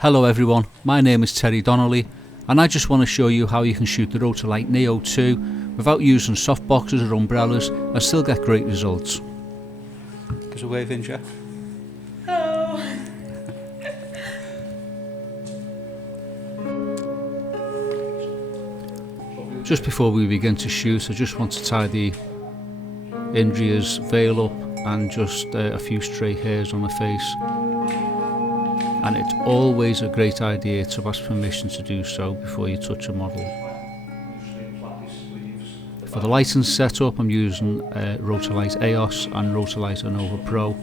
Hello everyone, my name is Terry Donnelly and I just want to show you how you can shoot the Rotolight NEO2 without using softboxes or umbrellas and still get great results. Give us a wave in, Jeff. Hello. Just before we begin to shoot, I just want to tie the Indria's veil up and just a few stray hairs on the face. And it's always a great idea to ask permission to do so before you touch a model. For the lighting setup, I'm using Rotolight AEOS and Rotolight NEO2 Pro,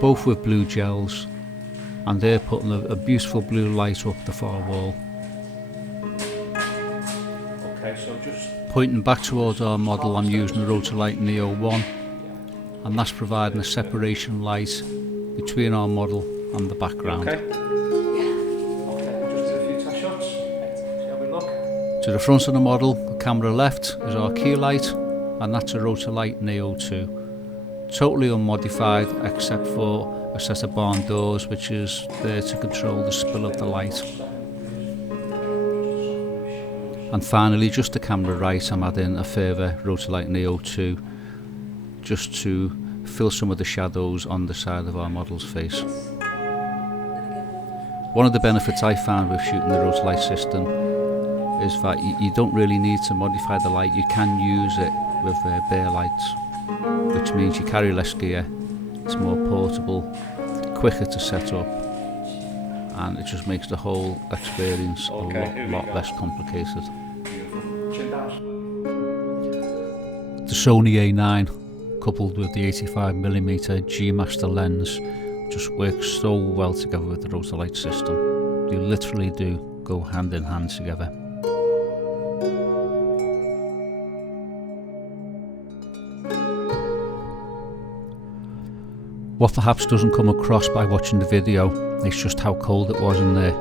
both with blue gels, and they're putting a beautiful blue light up the far wall. Okay, so just pointing back towards our model, I'm using the Rotolight NEO1, and that's providing a separation light between our model and the background. Okay. Okay, just do a few test shots. Shall we look? To the front of the model, the camera left is our key light, and that's a Rotolight NEO2. Totally unmodified except for a set of barn doors which is there to control the spill of the light. And finally, just the camera right, I'm adding a further Rotolight NEO2 just to fill some of the shadows on the side of our model's face. One of the benefits I found with shooting the Rotolight system is that you don't really need to modify the light. You can use it with bare lights, which means you carry less gear, it's more portable, quicker to set up, and it just makes the whole experience a lot less complicated. The Sony A9 coupled with the 85mm G Master lens just works so well together with the Rotolight system. You literally do go hand in hand together. What perhaps doesn't come across by watching the video is just how cold it was in there.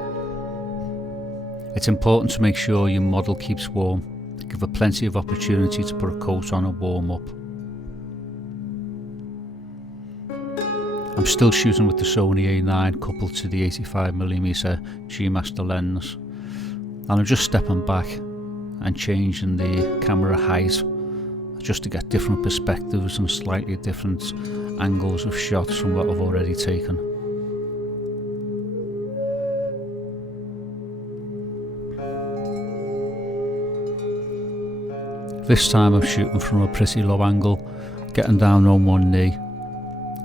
It's important to make sure your model keeps warm, give her plenty of opportunity to put a coat on and warm up. I'm still shooting with the Sony A9 coupled to the 85mm G Master lens, and I'm just stepping back and changing the camera height just to get different perspectives and slightly different angles of shots from what I've already taken. This time I'm shooting from a pretty low angle, getting down on one knee.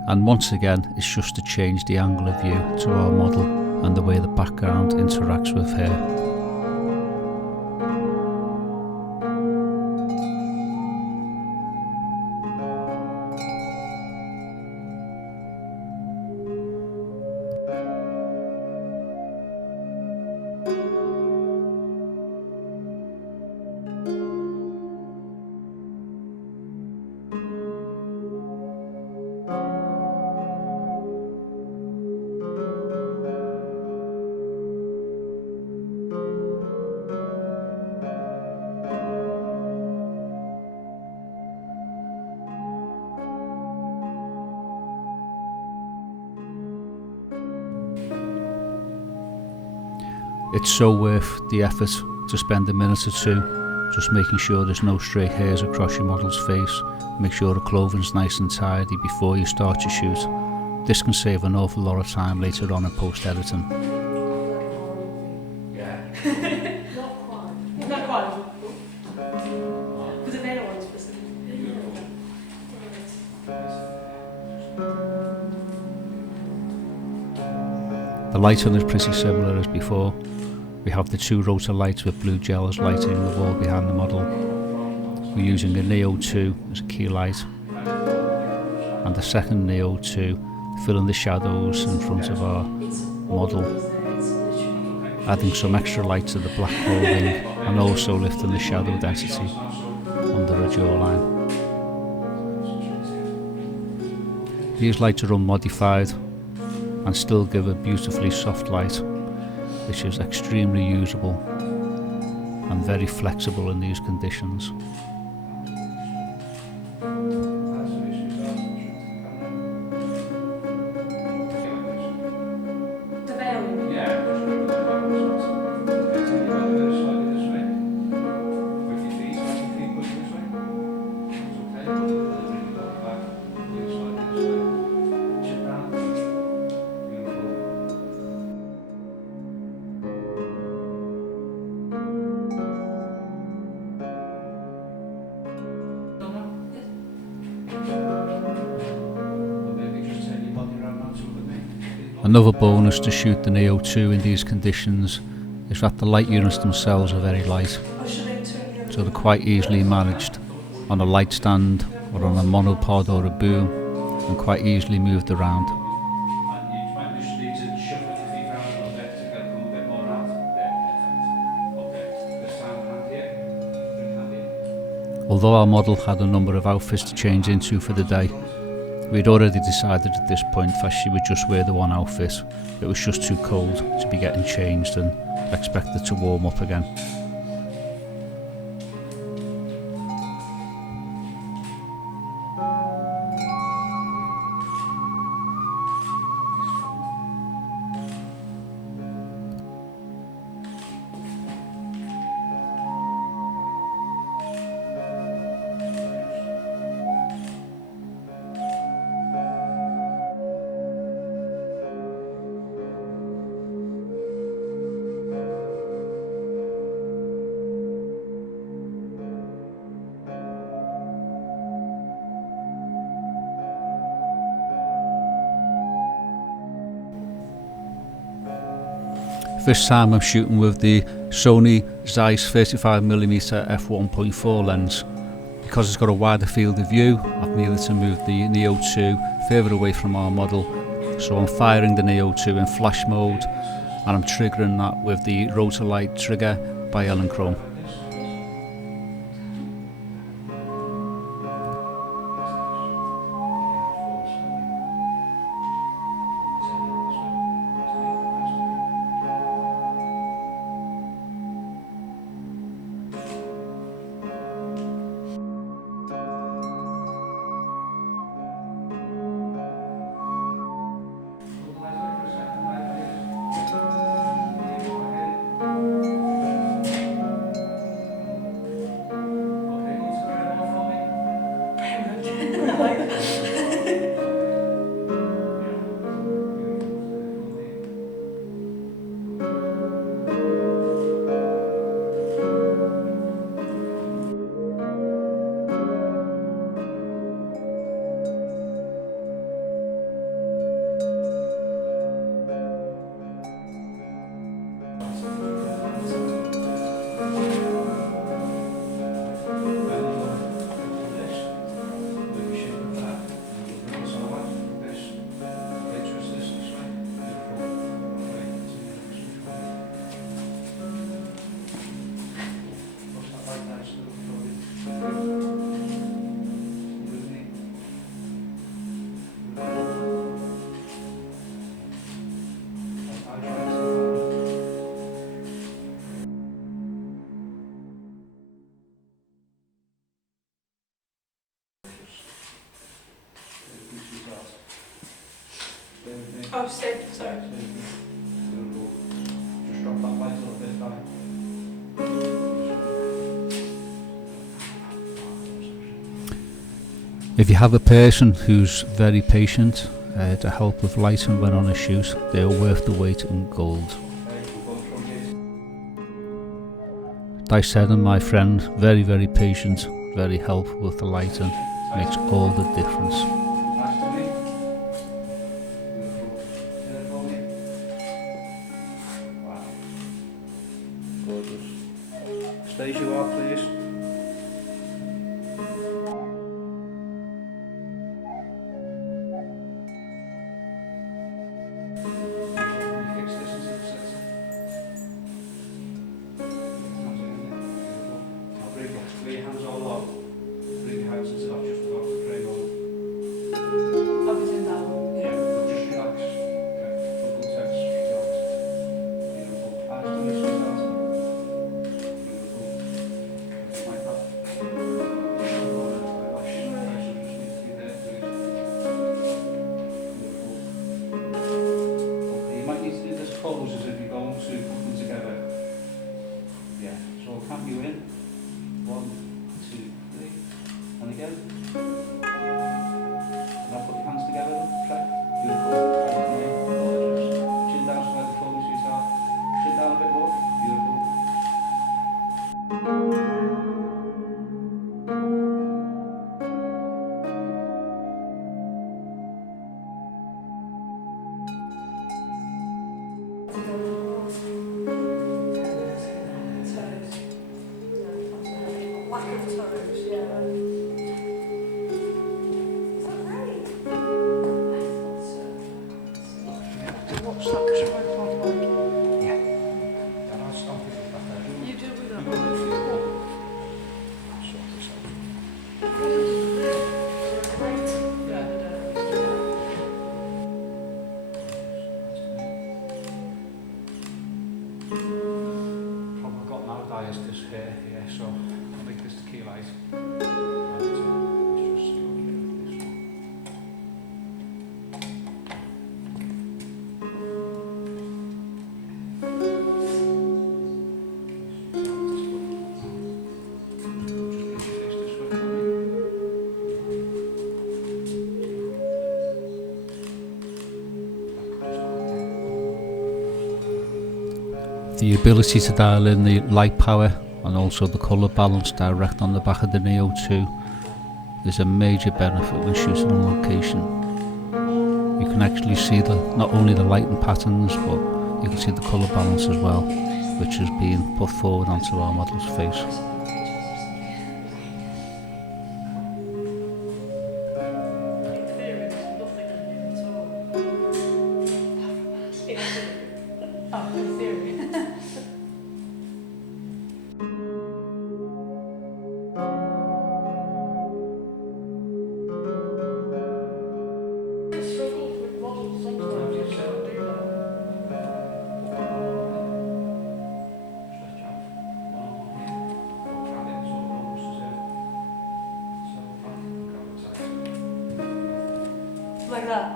And once again, it's just to change the angle of view to our model and the way the background interacts with her. It's so worth the effort to spend a minute or two just making sure there's no stray hairs across your model's face. Make sure the clothing's nice and tidy before you start your shoot. This can save an awful lot of time later on in post-editing. Yeah. Not quite. Not quite. Was it better ones for some? The lighting is pretty similar as before. We have the two Rotolights with blue gels lighting the wall behind the model. We're using the NEO2 as a key light, and the second NEO2 filling the shadows in front of our model, adding some extra light to the black clothing and also lifting the shadow density under her jawline. These lights are unmodified and still give a beautifully soft light, which is extremely usable and very flexible in these conditions. Yeah. Another bonus to shoot the NEO2 in these conditions is that the light units themselves are very light, so they're quite easily managed on a light stand or on a monopod or a boom, and quite easily moved around. And you might just need to shuffle your feet around a little bit to get them a bit more out. There, perfect. Okay, this time hand here, bring hand in. Although our model had a number of outfits to change into for the day, we'd already decided at this point that she would just wear the one outfit. It was just too cold to be getting changed and expected to warm up again. This time I'm shooting with the Sony Zeiss 35mm f1.4 lens. Because it's got a wider field of view, I've needed to move the NEO2 further away from our model. So I'm firing the NEO2 in flash mode, and I'm triggering that with the Rotolight trigger by Chrome. Oh, sick, sorry. Just drop that light a little bit back. If you have a person who's very patient to help with lighting when on a shoot, they are worth the weight in gold. Like I said, and my friend, very, very patient, very helpful with the lighting, makes all the difference. Nice to meet you. Beautiful. Wow. Gorgeous. Stay as you are, please. Fix this into the sensor. Now bring your hands all up. Bring your hands into that just above the frame on. Everything down. Yeah, just relax. Okay, full tense, relax. Beautiful. Eyes to listen, Beautiful. Lack of toes, yeah. Is that right? Watch that tripod like Yeah. And I'll stop it with that. you do with We've that. got a few more. Sort this out. Right. Yeah. Problem I've got now, Di, is this here, yeah, so I'll make this the key light. And let's just see what we get with this one. Just fix this one for me. The ability to dial in the light power and also the colour balance direct on the back of the NEO2 is a major benefit when shooting on location. You can actually see not only the lighting patterns, but you can see the colour balance as well, which is being put forward onto our model's face. In theory, there's nothing in here at all. In theory. Oh, in theory. I struggle with models sometimes, I can't do that. Stretch out. One on here. Or grab it so it almost is in. So back, grab it tight. Like that.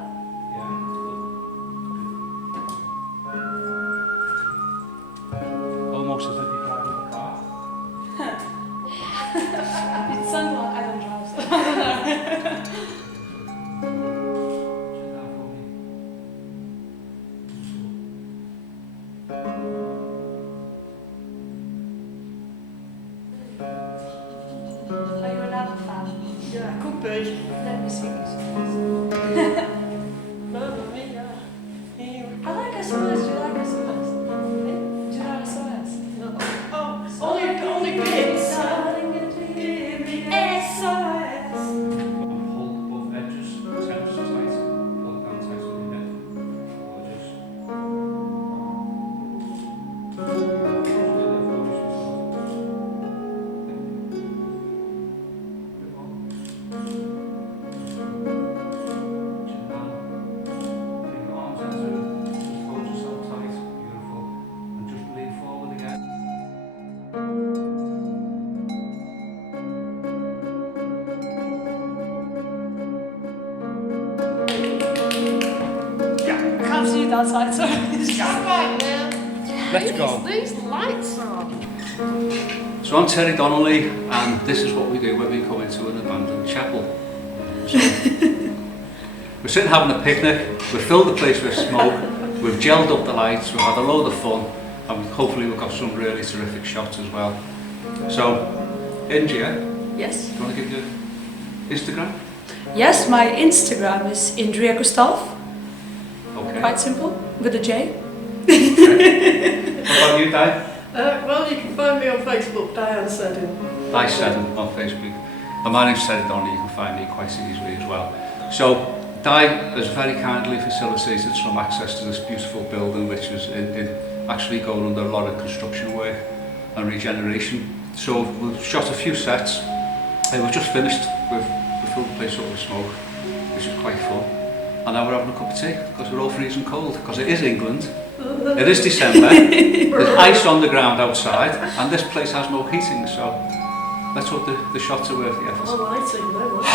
Yeah, that's good. Almost as if you're driving a car. It sounds like I don't drive, so I don't know. Sit down for me. Are you an Apple fan? Yeah, could be. Let me sing you some. No, not me, yeah. I like SOS. Do you like SOS? Do you like SOS? No. Oh, only bits. SOS. Hold both edges, tense tight, pull it down tight with your neck. Gorgeous. Chin down. Bring your arms out to it. Just hold yourself tight. Beautiful. And just lean forward again. I can't see you that side, sorry. Right now. Let's go. These lights are. So I'm Terry Donnelly, and this is what we do when we come into an abandoned chapel. So, we're sitting having a picnic, we've filled the place with smoke, we've gelled up the lights, we've had a load of fun, and hopefully we've got some really terrific shots as well. So, India, Yes. do you want to give your Instagram? Yes, my Instagram is Indria Gustav. Okay. Quite simple, with a J. What about you, Di? Well, you can find me on Facebook, Diane Seddon. Di Seddon on Facebook. And my name's Terry Donnelly, you can find me quite easily as well. So, Di has very kindly facilitated some access to this beautiful building, which is actually going under a lot of construction work and regeneration. So we've shot a few sets, and we've just finished. We've filled the place up with smoke, which is quite fun. And now we're having a cup of tea, because we're all freezing cold, because it is England. It is December, there's ice on the ground outside, and this place has no heating, so let's hope the shots are worth the effort. Oh, lighting, no way.